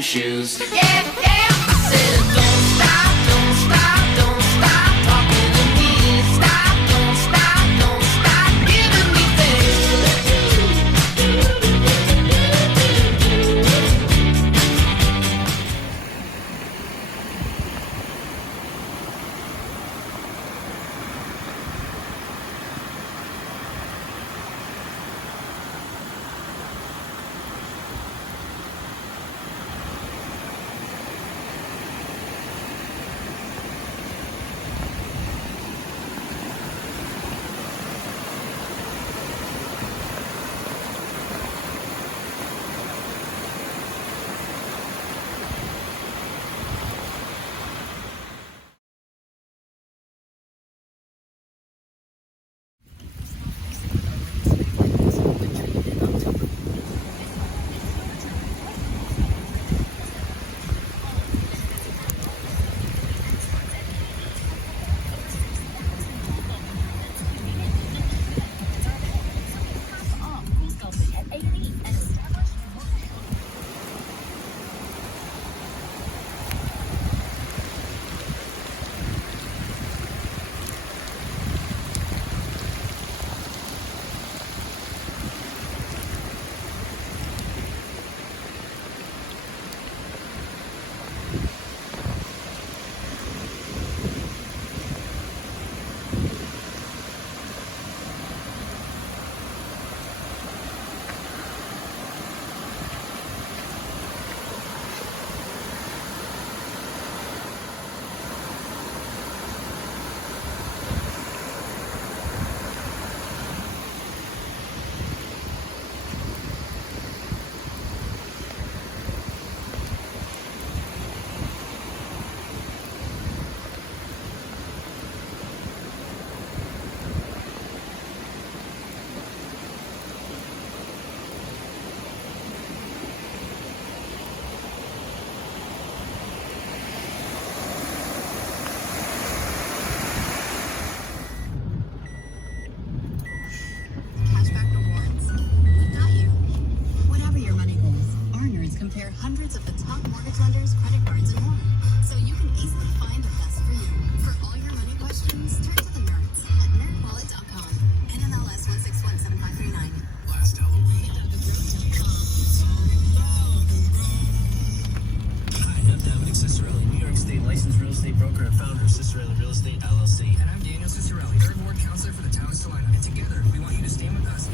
new shoes. Yeah, yeah. I said, don't stop, don't stop, don't stop talking to me. Stop, don't stop giving me compare hundreds of the top mortgage lenders, credit cards, and more. So you can easily find the best for you. For all your money questions, turn to the nerds at nerdwallet.com. NMLS 1617539. Last Halloween. Hi, I'm Dominic Cicerelli, New York State licensed real estate broker and founder of Cicerelli Real Estate, LLC. And I'm Daniel Cicerelli, third ward counselor for the town of Salina. And together, we want you to stand with us